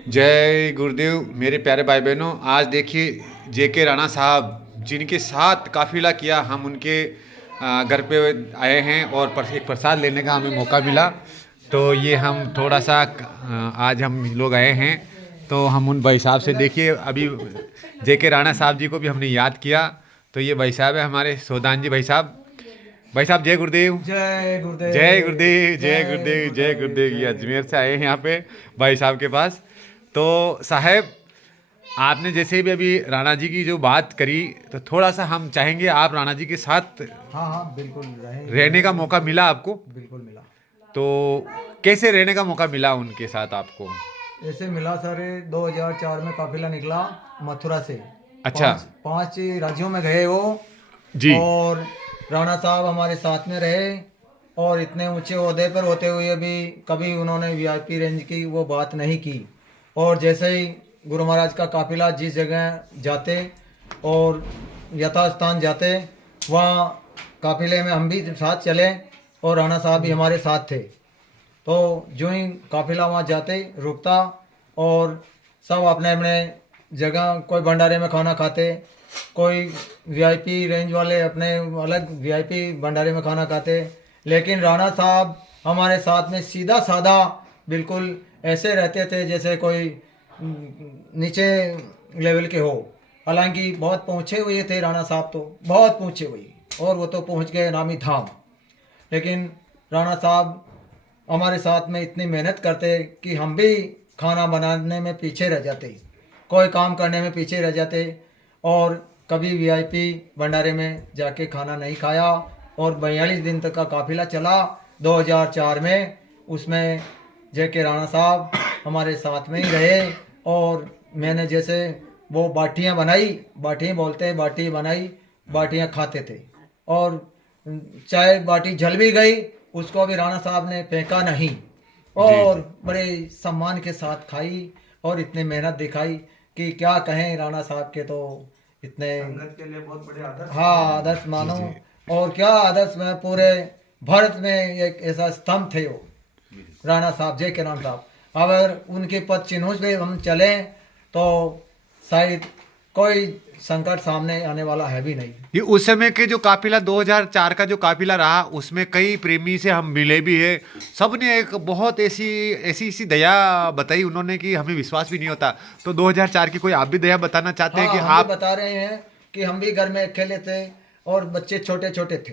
जय गुरुदेव मेरे प्यारे भाई बहनों। आज देखिए जेके राणा साहब जिनके साथ काफिला किया, हम उनके घर पे आए हैं और एक प्रसाद लेने का हमें मौका मिला। तो ये हम थोड़ा सा आज हम लोग आए हैं, तो हम उन भाई साहब से देखिए अभी जेके राणा साहब जी को भी हमने याद किया। तो ये भाई साहब है हमारे सोदान जी भाई साहब। भाई साहब जय गुरुदेव। जय जय गुरुदेव। गुरुदेव जय जय गुरुदेव जय गुरुदेव। ये गुरुदेव। जय अजमेर से आए हैं गुरुदेव। यहाँ पे भाई साहब के पास। तो साहब, आपने जैसे भी अभी राणा जी की जो बात करी, तो थोड़ा सा हम चाहेंगे, आप राणा जी के साथ हाँ हाँ, बिल्कुल रहने का रहेंगे। मौका मिला आपको, बिल्कुल मिला। तो कैसे रहने का मौका मिला उनके साथ आपको? ऐसे मिला सर, 2004 में काफिला निकला मथुरा से। अच्छा। पांच पांच राज्यों में गए वो। जी। और राणा साहब हमारे साथ में रहे। और इतने ऊंचे ओहदे पर होते हुए भी कभी उन्होंने वीआईपी रेंज की वो बात नहीं की। और जैसे ही गुरु महाराज का काफिला जिस जगह जाते और यथास्थान जाते, वहाँ काफिले में हम भी साथ चले और राणा साहब भी हमारे साथ थे। तो जो ही काफिला वहाँ जाते रुकता और सब अपने अपने जगह, कोई भंडारे में खाना खाते, कोई वीआईपी रेंज वाले अपने अलग वीआईपी भंडारे में खाना खाते। लेकिन राणा साहब हमारे साथ में सीधा साधा बिल्कुल ऐसे रहते थे जैसे कोई नीचे लेवल के हो। हालांकि बहुत पहुँचे हुए थे राणा साहब, तो बहुत पहुँचे हुए, और वो तो पहुँच गए नामी धाम। लेकिन राणा साहब हमारे साथ में इतनी मेहनत करते कि हम भी खाना बनाने में पीछे रह जाते, कोई काम करने में पीछे रह जाते। और कभी वीआईपी भंडारे में जाके खाना नहीं खाया। और 42 दिन तक का काफिला चला 2004 में। उसमें जेके राणा साहब हमारे साथ में ही रहे। और मैंने जैसे वो बाटियाँ बनाई, बाटियाँ बोलते हैं, बाटी बनाई, बाटियाँ खाते थे। और चाहे बाटी जल भी गई, उसको भी राणा साहब ने फेंका नहीं, जी और जी बड़े सम्मान के साथ खाई। और इतने मेहनत दिखाई कि क्या कहें, राणा साहब के तो इतने संगत के लिए बहुत बड़े आदर्श हाँ थे। आदर्श जी मानो। जी और क्या आदर्श में पूरे भारत में एक ऐसा स्तंभ थे वो राणा साहब, जय के राणा साहब। अगर उनके पद चिन्हों पे हम चलें तो शायद कोई संकट सामने आने वाला है भी नहीं। ये उस समय के जो काफिला 2004 का जो काफिला रहा, उसमें कई प्रेमी से हम मिले भी है। सबने एक बहुत ऐसी ऐसी ऐसी दया बताई उन्होंने कि हमें विश्वास भी नहीं होता। तो 2004 की कोई आप भी दया बताना चाहते हैं कि हाँ, हम भी आप? बता रहे हैं कि हम भी घर में अकेले थे और बच्चे छोटे छोटे थे,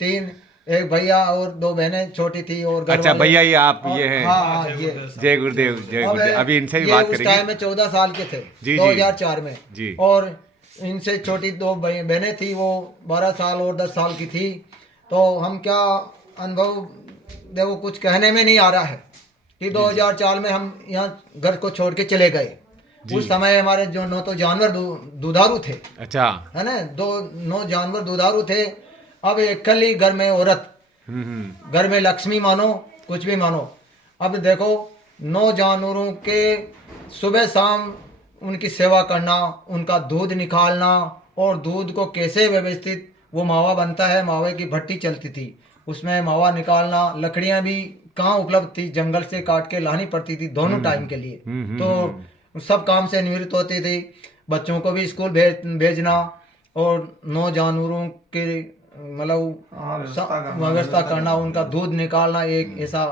तीन, एक भैया और दो बहनें छोटी थी, और घर अच्छा वाले। भैया, ये आप और ये हैं। हाँ हाँ, हाँ, जय ये गुरुदेव साहब। जय जय गुरुदेव गुरुदेव। जय अब गुरुदेव। अभी इनसे भी ये बात उस करेंगे। टाइम में 14 साल के थे, जी जी 2004 में। जी और इनसे छोटी दो बहनें थी, वो 12 साल और 10 साल की थी। तो हम क्या अनुभव, देखो कुछ कहने में नहीं आ रहा है कि जी जी 2004 में हम यहाँ घर को छोड़ के चले गए। जी। उस समय हमारे जो नौ तो जानवर दुधारू थे, अच्छा। है ना, दो नौ जानवर दुधारू थे। अब अकेली घर में औरत, घर में लक्ष्मी मानो, कुछ भी मानो। अब देखो, नौ जानवरों के सुबह शाम उनकी सेवा करना, उनका दूध निकालना, और दूध को कैसे व्यवस्थित वो मावा बनता है, मावे की भट्टी चलती थी, उसमें मावा निकालना, लकड़ियां भी कहाँ उपलब्ध थी, जंगल से काट के लानी पड़ती थी दोनों टाइम के लिए। तो सब काम से निवृत्त होती थी। बच्चों को भी स्कूल भेजना, और नौ जानवरों के मतलब हाँ, व्यवस्था करना। व्यवस्था करना, उनका दूध निकालना एक ऐसा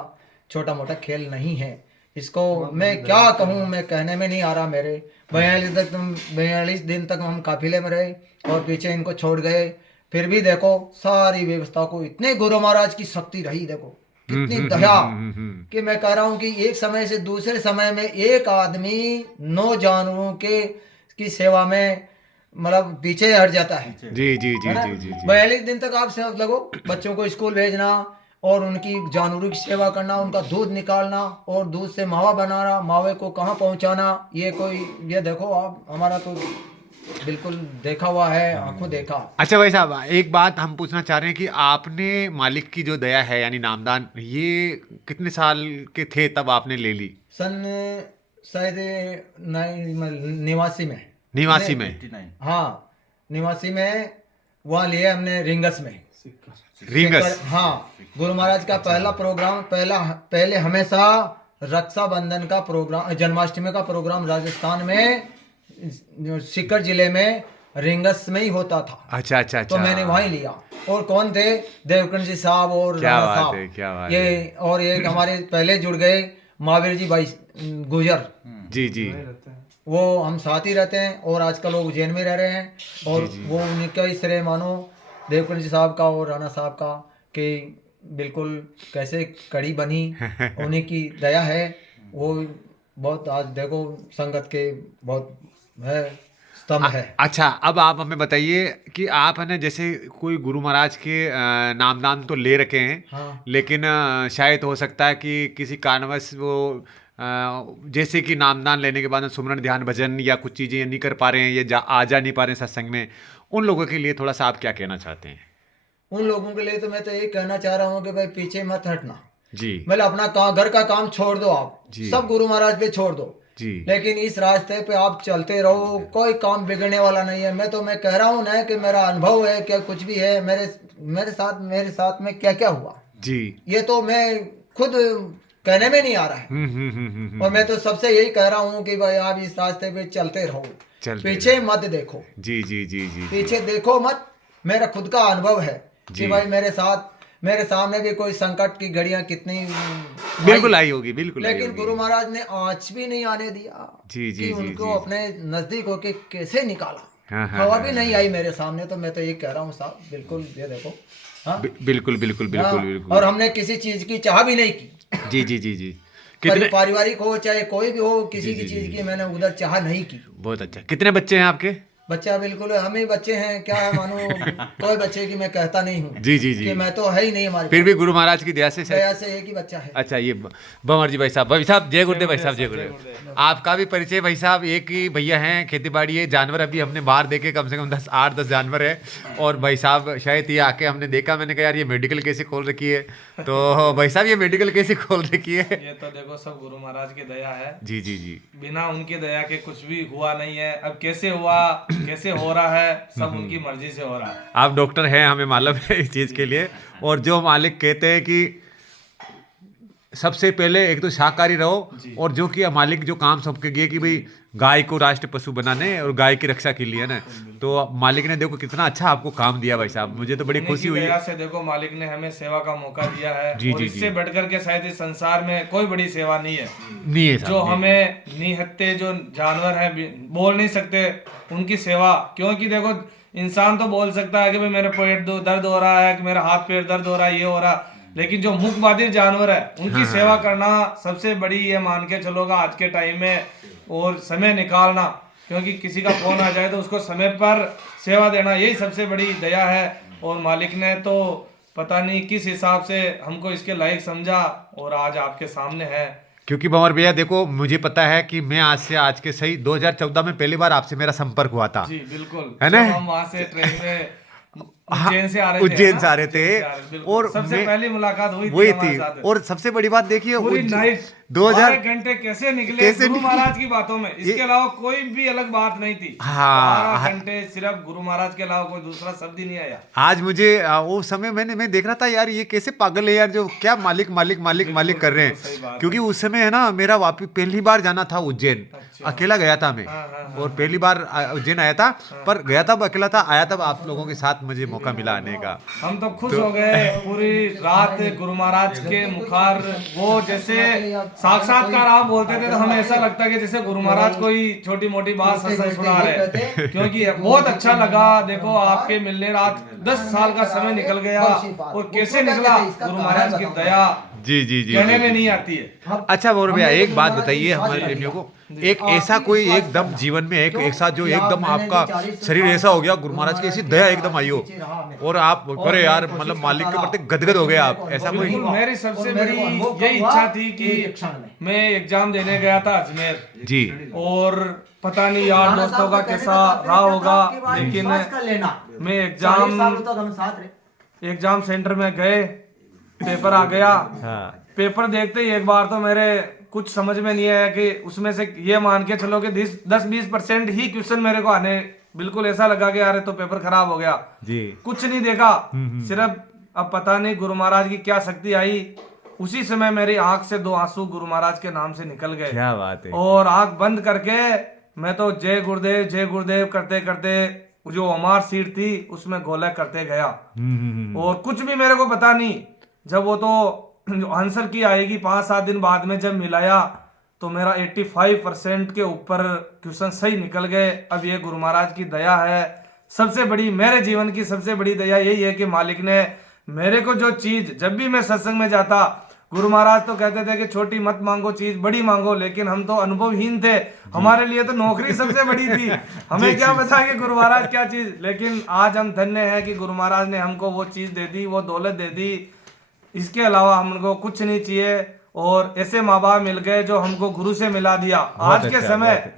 छोटा मोटा खेल नहीं है। इसको बहुत मैं बड़ी क्या मेहनत कहूँ, है। मैं कहने में नहीं आ रहा मेरे। 42 दिन तक हम काफिले में रहे और पीछे इनको छोड़ गए। फिर भी देखो सारी व्यवस्था को, इतने गुरु महाराज की शक्ति रही, देखो कितनी दया, कि मैं कह रहा हूँ कि एक समय से दूसरे समय में एक आदमी 9 जानवरों के की सेवा में मतलब पीछे हट जाता है जी जी जी है ना। जी जी जी 42 दिन तक आप समझ लगो, बच्चों को स्कूल भेजना और उनकी जानवरों की सेवा करना, उनका दूध निकालना और दूध से मावा बनाना, मावे को कहाँ पहुँचाना, ये कोई, ये देखो आप, हमारा तो बिल्कुल देखा हुआ है, आंखों देखा। अच्छा भाई साहब, एक बात हम पूछना चाह रहे हैं कि आपने मालिक की जो दया है यानी नामदान, ये कितने साल के थे तब आपने ले ली? सन शायद निवासी में, निवासी नहीं, में? 89। हाँ निवासी में, वहाँ लिए हमने रिंगस में। रिंगस। हाँ, गुरु महाराज का पहला प्रोग्राम, पहले हमेशा रक्षाबंधन का प्रोग्राम, जन्माष्टमी का प्रोग्राम राजस्थान में सीकर जिले में रिंगस में ही होता था। अच्छा अच्छा तो अच्छा। मैंने वहीं लिया। और कौन थे? देवकर्ण जी साहब और क्या राणा बात साहब। है, क्या बात ये और एक हमारे पहले जुड़ गए महावीर जी भाई गुजर, जी जी रहते हैं। वो हम साथ ही रहते हैं और आजकल वो उज्जैन में रह रहे हैं। और वो उनका ही श्रेय मानो देवकर्ण जी साहब का और राणा साहब का, कि बिल्कुल कैसे कड़ी बनी उन्हीं की दया है। वो बहुत आज देखो संगत के बहुत है स्तंभ है। अच्छा, अब आप हमें बताइए कि आप है ना, जैसे कोई गुरु महाराज के नामदान तो ले रखे हैं, हाँ लेकिन शायद हो सकता है कि किसी कारणवश वो जैसे कि नामदान लेने के बाद में सुमरन ध्यान भजन या कुछ चीज़ें नहीं कर पा रहे हैं, या आ जा नहीं पा रहे हैं सत्संग में, उन लोगों के लिए थोड़ा सा आप क्या कहना चाहते हैं? उन लोगों के लिए तो मैं तो यही कहना चाह रहा हूँ कि भाई पीछे मत हटना। जी मतलब अपना काम, घर का काम छोड़ दो, आप जी। सब गुरु महाराज पे छोड़ दो, जी लेकिन इस रास्ते पे आप चलते रहो, कोई काम बिगड़ने वाला नहीं है। मैं कह रहा हूँ ना कि मेरा अनुभव है, क्या कुछ भी है मेरे साथ में क्या क्या हुआ, जी। ये तो मैं खुद कहने में नहीं आ रहा है। और मैं तो सबसे यही कह रहा हूँ कि भाई आप इस रास्ते पे चलते रहो, चलते पीछे मत देखो, जी जी जी जी पीछे देखो मत। मेरा खुद का अनुभव है जी। कि भाई मेरे सामने भी कोई संकट की घड़ियां कितनी बिल्कुल आई होगी, बिल्कुल आई लेकिन होगी। गुरु महाराज ने आंच भी नहीं आने दिया जी जी कि जी उनको जी। अपने नजदीक होके कैसे निकाला। हाँ, हाँ, हवा हाँ, भी नहीं आई मेरे सामने। तो मैं तो ये कह रहा हूँ साहब, बिल्कुल ये देखो। हाँ बिल्कुल बिल्कुल बिल्कुल हाँ, बिल्कुल। और हमने किसी चीज की चाह भी नहीं की। जी जी जी जी। कितने, पारिवारिक हो चाहे कोई भी हो, किसी जी, की जी, चीज जी। की मैंने उधर चाह नहीं की। बहुत अच्छा। कितने बच्चे हैं आपके? बच्चा बिल्कुल हम ही बच्चे हैं, क्या है मानो कोई बच्चे की मैं कहता नहीं हूँ जी जी जी। कि मैं तो है ही नहीं हमारे फिर भी गुरु महाराज की दया से शायद। दया से एक ही बच्चा है। अच्छा, ये बंवर जी भाई साहब जय गुरुदेव भाई साहब, जय गुरुदेव। आपका भी परिचय भाई साहब, एक ही भैया हैं, खेती बाड़ी है, जानवर अभी हमने बाहर देखे कम से कम 8-10 जानवर है। और भाई साहब शायद ये आके हमने देखा, मैंने कहा यार ये मेडिकल कैसे खोल रखी है, तो भाई साहब ये मेडिकल कैसे खोल रखी है? ये तो देखो सब गुरु महाराज की दया है। जी जी जी। बिना उनकी दया के कुछ भी हुआ नहीं है। अब कैसे हुआ, कैसे हो रहा है, सब उनकी मर्जी से हो रहा है। आप डॉक्टर हैं, हमें मालूम है इस चीज़ के लिए। और जो मालिक कहते हैं कि सबसे पहले एक तो शाकाहारी रहो, और जो कि मालिक जो काम सबके लिए कि भाई गाय को राष्ट्र पशु बनाने और गाय की रक्षा के लिए ना, तो मालिक ने देखो कितना अच्छा आपको काम दिया भाई साहब, मुझे तो बड़ी उन्हीं खुशी की हुई। दया से देखो मालिक ने हमें सेवा का मौका दिया है। जी, और जी, इससे जी। बढ़कर के शायद इस संसार में कोई बड़ी सेवा नहीं है। नहीं है साहब, जो नहीं। हमें निहत्ते जो जानवर हैं बोल नहीं सकते, उनकी सेवा। क्योंकि देखो इंसान तो बोल सकता है कि भाई मेरे पेट दर्द हो रहा है, कि मेरा हाथ पैर दर्द हो रहा है, ये हो रहा है, लेकिन जो मुख बधिर जानवर है उनकी सेवा करना सबसे बड़ी, ये मान के चलोगा आज के टाइम में, और समय निकालना, क्योंकि किसी का फोन आ जाए तो उसको समय पर सेवा देना, यही सबसे बड़ी दया है। और मालिक ने तो पता नहीं किस हिसाब से हमको इसके लायक समझा, और आज आपके सामने है। क्योंकि भंवर भैया देखो, मुझे पता है कि मैं आज के सही 2014 में पहली बार आपसे मेरा संपर्क हुआ था। जी बिल्कुल, है ना? जब हम वहां से ट्रेन में उज्जैन से आ रहे थे, उज्जैन से आ रहे ना? थे, उज्जैन से आ रहे थे, बिल्कुल। और सबसे मैं- पहली मुलाकात हुई वही हमारे थी। साथ। और सबसे बड़ी बात देखिए, पूरी नाइट 2000 12 घंटे कैसे निकले कैसे गुरु निकले? महाराज की बातों में, इसके अलावा कोई भी अलग बात नहीं थी। हाँ, 12 घंटे सिर्फ गुरु महाराज के अलावा कोई दूसरा शब्द ही नहीं आया। आज मुझे वो समय मैं देख रहा था यार, ये कैसे पागल है यार, जो क्या मालिक मालिक मालिक मालिक कर रहे सही हैं। बात क्योंकि उस समय है ना, मेरा वापिस पहली बार जाना था उज्जैन, अच्छा। अकेला गया था मैं। और पहली बार उज्जैन आया था, पर गया तब अकेला था, आया तब आप लोगों के साथ मुझे मौका मिला आने का। हम तो खुश हो गए। पूरी रात गुरु महाराज के मुखार, वो जैसे साक्षात्कार आप बोलते थे, तो हमें ऐसा लगता कि जैसे गुरु महाराज कोई छोटी मोटी बात सत्संग सुना रहे। क्योंकि बहुत अच्छा लगा। देखो आपके मिलने रात 10 साल का समय निकल गया, और कैसे निकला गुरु महाराज की दया जी जी जी कहने जी, में जी। नहीं आती है। अच्छा भंवर भैया, एक बात बताइए हमारे प्रेमियों को, एक ऐसा कोई एकदम जीवन में एक साथ जो एकदम आपका शरीर ऐसा हो गया, गुरु महाराज की ऐसी दया एकदम आई हो, और आप करे यार, मतलब मालिक के प्रति गदगद हो गए आप, ऐसा कोई? बिल्कुल, मेरी सबसे बड़ी यही इच्छा थी कि मैं एग्जाम देने गया था अजमेर जी। और पता नहीं यार दोस्तों का कैसा रहा होगा, लेकिन मैं एग्जाम सेंटर में गए, पेपर आ गया। हाँ। पेपर देखते ही एक बार तो मेरे कुछ समझ में नहीं आया कि उसमें से ये मान के चलो कि 10-20% ही क्वेश्चन मेरे को आने। बिल्कुल ऐसा लगा कि यार तो पेपर खराब हो गया जी। कुछ नहीं देखा, सिर्फ अब पता नहीं गुरु महाराज की क्या शक्ति आई, उसी समय मेरी आंख से 2 आंसू गुरु महाराज के नाम से निकल गए। क्या बात है। और आंख बंद करके मैं तो जय गुरुदेव करते करते जो हमार सीट थी उसमें गोला करते गया। और कुछ भी मेरे को पता नहीं। जब वो तो आंसर की आएगी 5-7 दिन बाद में जब मिलाया तो मेरा 85% के ऊपर क्वेश्चन सही निकल गए। अब ये गुरु महाराज की दया है। सबसे बड़ी मेरे जीवन की सबसे बड़ी दया यही है कि मालिक ने मेरे को जो चीज, जब भी मैं सत्संग में जाता, गुरु महाराज तो कहते थे कि छोटी मत मांगो चीज, बड़ी मांगो, लेकिन हम तो अनुभवहीन थे। हमारे लिए तो नौकरी सबसे बड़ी थी। हमें क्या पता कि गुरु महाराज क्या चीज, लेकिन आज हम धन्य हैं कि गुरु महाराज ने हमको वो चीज दे दी, वो दौलत दे दी। इसके अलावा हमको कुछ नहीं चाहिए। और ऐसे माँ बाप मिल गए जो हमको गुरु से मिला दिया। आज के समय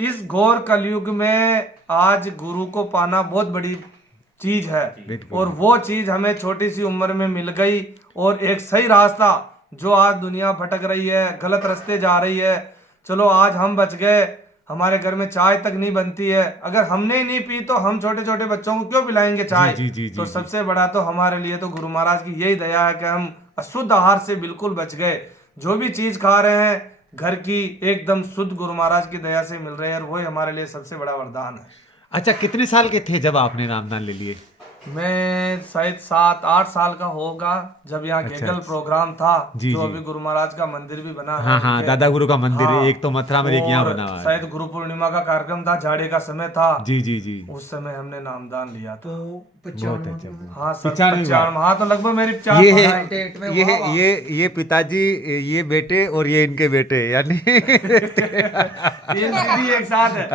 इस घोर कलयुग में आज गुरु को पाना बहुत बड़ी चीज है। और वो चीज हमें छोटी सी उम्र में मिल गई। और एक सही रास्ता, जो आज दुनिया भटक रही है, गलत रास्ते जा रही है, चलो आज हम बच गए। हमारे घर में चाय तक नहीं बनती है, अगर हमने ही नहीं पी तो हम छोटे छोटे बच्चों को क्यों पिलाएंगे चाय। तो सबसे बड़ा तो हमारे लिए तो गुरु महाराज की यही दया है कि हम अशुद्ध आहार से बिल्कुल बच गए। जो भी चीज खा रहे हैं घर की एकदम शुद्ध गुरु महाराज की दया से मिल रहे हैं। और वही हमारे लिए सबसे बड़ा वरदान है। अच्छा, कितने साल के थे जब आपने नामदान ले लिए? मैं शायद 7-8 साल का होगा जब यहाँ गेगल प्रोग्राम था। जो अभी गुरु महाराज का मंदिर भी बना है। हाँ, दादा गुरु का मंदिर है, एक तो मथुरा में, एक यहाँ बना हुआ है। शायद गुरु पूर्णिमा का कार्यक्रम था, झाड़े का समय था। जी। उस समय हमने नामदान लिया था। तो हाँ सर, 95। हाँ तो लगभग मेरी ये पिताजी, ये बेटे और ये इनके बेटे, यानी तीन दीदी एक साथ है।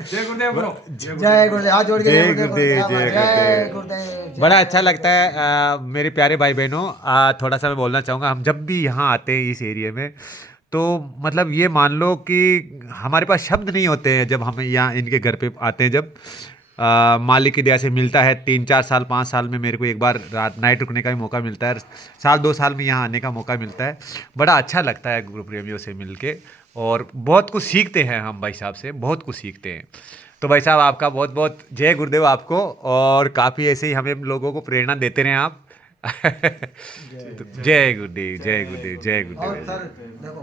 जय गुरुदेव ब्रो। जय गुरुदेव। हाथ जोड़ के जय गुरुदेव। बड़ा अच्छा लगता है मेरे प्यारे भाई बहनों। थोड़ा सा मैं बोलना चाहूँगा, हम जब भी यहाँ आते हैं इस एरिया में, तो मतलब ये मान लो कि हमारे पास शब्द नहीं होते हैं जब हम यहाँ इनके घर पे आते हैं। जब मालिक की दया से मिलता है 3-4 साल 5 साल में मेरे को एक बार रात नाइट रुकने का भी मौका मिलता है, 1-2 साल में यहाँ आने का मौका मिलता है। बड़ा अच्छा लगता है गुरु प्रेमियों से मिल के, और बहुत कुछ सीखते हैं हम भाई साहब से, बहुत कुछ सीखते हैं। तो भाई साहब आपका बहुत बहुत जय गुरुदेव आपको, और काफ़ी ऐसे ही हमें लोगों को प्रेरणा देते रहें आप। जय गुरुदेव, जय गुरुदेव, जय गुरुदेव। और सर देखो